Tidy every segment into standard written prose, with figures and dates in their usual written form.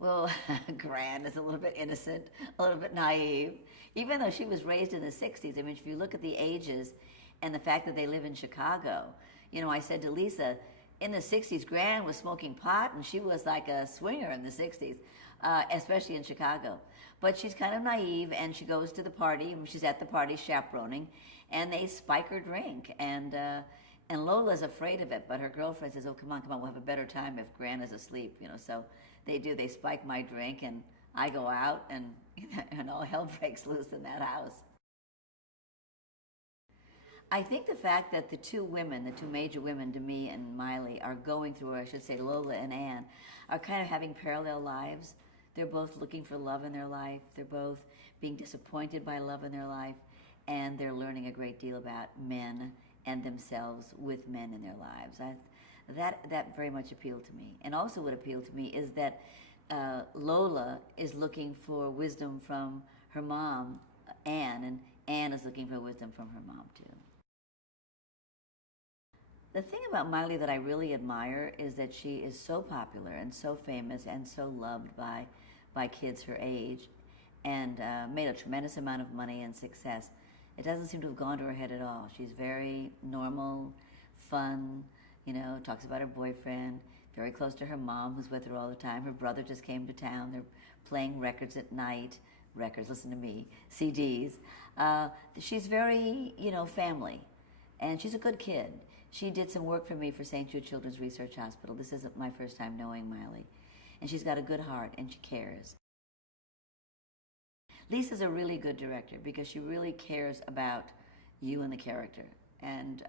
Well, Gran is a little bit innocent, a little bit naive, even though she was raised in the 60s. I mean, if you look at the ages and the fact that they live in Chicago, I said to Lisa, in the 60s, Gran was smoking pot and she was like a swinger in the 60s, especially in Chicago. But she's kind of naive and she goes to the party, and she's at the party chaperoning, and they spike her drink. And Lola's afraid of it, but her girlfriend says, "Oh, come on, we'll have a better time if Gran is asleep." So they do. They spike my drink, and I go out, and and all hell breaks loose in that house. I think the fact that the two women, the two major women, Demi and Miley, are going through, or I should say Lola and Anne, are kind of having parallel lives. They're both looking for love in their life. They're both being disappointed by love in their life, and they're learning a great deal about men and themselves with men in their lives. That very much appealed to me. And also what appealed to me is that Lola is looking for wisdom from her mom, Anne, and Anne is looking for wisdom from her mom, too. The thing about Miley that I really admire is that she is so popular and so famous and so loved by kids her age, and made a tremendous amount of money and success. It doesn't seem to have gone to her head at all. She's very normal, fun, talks about her boyfriend, very close to her mom, who's with her all the time. Her brother just came to town. They're playing records at night. Records, listen to me, CDs. She's very, family, and she's a good kid. She did some work for me for St. Jude Children's Research Hospital. This isn't my first time knowing Miley. And she's got a good heart, and she cares. Lisa's a really good director because she really cares about you and the character. And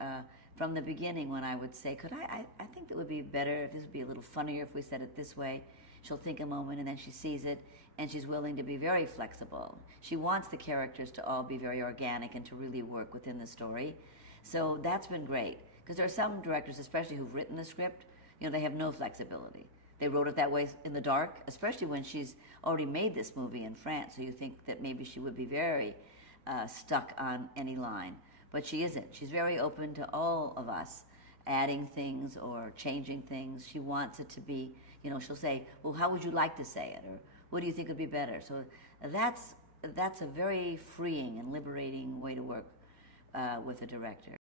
from the beginning, when I would say, I think it would be better if this would be a little funnier if we said it this way, she'll think a moment, and then she sees it, and she's willing to be very flexible. She wants the characters to all be very organic and to really work within the story. So that's been great. Because there are some directors, especially who've written the script, they have no flexibility. They wrote it that way in the dark, especially when she's already made this movie in France, so you think that maybe she would be very stuck on any line. But she isn't. She's very open to all of us adding things or changing things. She wants it to be, she'll say, well, how would you like to say it? Or what do you think would be better? So that's a very freeing and liberating way to work with a director.